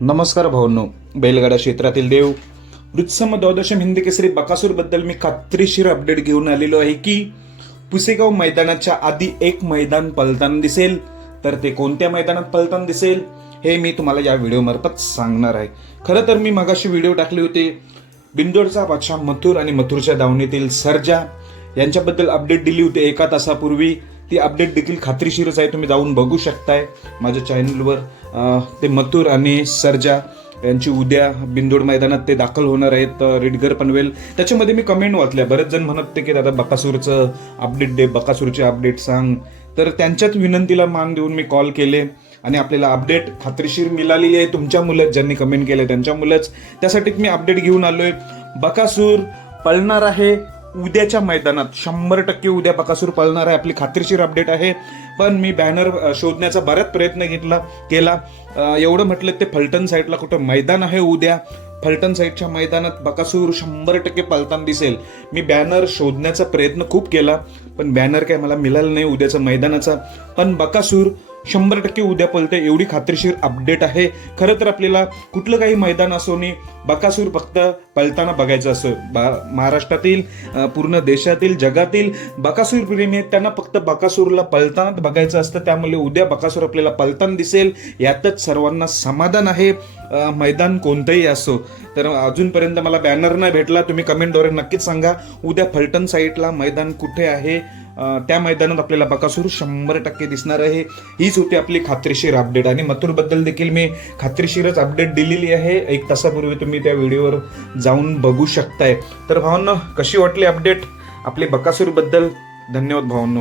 नमस्कार भावांनो, बैलगाडा क्षेत्रातील देव वृत्सम द्वादशम हिंदी केसरी बकासूर बद्दल मी खात्रीशीर अपडेट घेऊन आलेलो आहे की पुसेगाव मैदानाच्या आधी एक मैदान पळताना दिसेल. तर ते कोणत्या मैदानात पळताना दिसेल हे मी तुम्हाला या व्हिडिओ मार्फत सांगणार आहे. खरं तर मी मगाशी व्हिडिओ टाकले होते बिंदोडचा बादशाह मथुर आणि मथुरच्या दावणीतील सर्जा यांच्याबद्दल अपडेट दिली होती एका तासापूर्वी. ती अपडेट देखील खात्रीशीरच आहे, तुम्ही जाऊन बघू शकताय माझ्या चॅनलवर. ते मथुर आणि सर्जा यांची उद्या बिंदोड मैदानात ते दाखल होणार आहेत. रिडगर पनवेल त्याच्यामध्ये मी कमेंट वाचल्या, बरेच जण म्हणत होते की दादा बकासूरचं अपडेट दे, बकासूरचे अपडेट सांग. तर त्यांच्याच विनंतीला मान देऊन मी कॉल केले आणि आपल्याला अपडेट खात्रीशीर मिळालेली आहे तुमच्यामुळेच, ज्यांनी कमेंट केलं त्यांच्यामुळेच. त्यासाठीच मी अपडेट घेऊन आलोय. बकासूर पळणार आहे उद्याच्या मैदानात, 100% उद्या बकासूर पळणार आहे, आपली खात्रीशीर अपडेट आहे. पण मी बॅनर शोधण्याचा बराच प्रयत्न केला. एवढं म्हटलं ते फलटण साईडला कुठं मैदान आहे उद्या, फलटण साईडच्या मैदानात बकासूर 100% पळताना दिसेल. मी बॅनर शोधण्याचा प्रयत्न खूप केला पण बॅनर काय मला मिळालं नाही उद्याचा मैदानाचा. पण बकासूर 100% उद्या पळते एवढी खात्रीशीर अपडेट आहे. खरं तर आपल्याला कुठलं काही मैदान असो नाही, बकासूर फक्त पळताना बघायचं असं. महाराष्ट्रातील पूर्ण देशातील जगातील बकासूर प्रेमी आहेत, त्यांना फक्त बकासूरला पळताना बघायचं असतं. त्यामुळे उद्या बकासूर आपल्याला पळताना दिसेल यातच सर्वांना समाधान आहे. मैदान कोणतंही असो. तर अजूनपर्यंत मला बॅनर नाही भेटला, तुम्ही कमेंटद्वारे नक्कीच सांगा उद्या फलटण साईडला मैदान कुठे आहे. त्या मैदानात आपल्याला बकासूर 100% दिसणार आहे. हीच होती आपली खात्रीशीर अपडेट. आणि मथुर बद्दल देखील मी खात्रीशीरच अपडेट दिलेली आहे, एक तासापूर्वी तुम्ही त्या व्हिडिओवर जाऊन बघू शकताय. तर भावांनो, कशी वाटली अपडेट आपली बकासूर बद्दल? धन्यवाद भावांनो.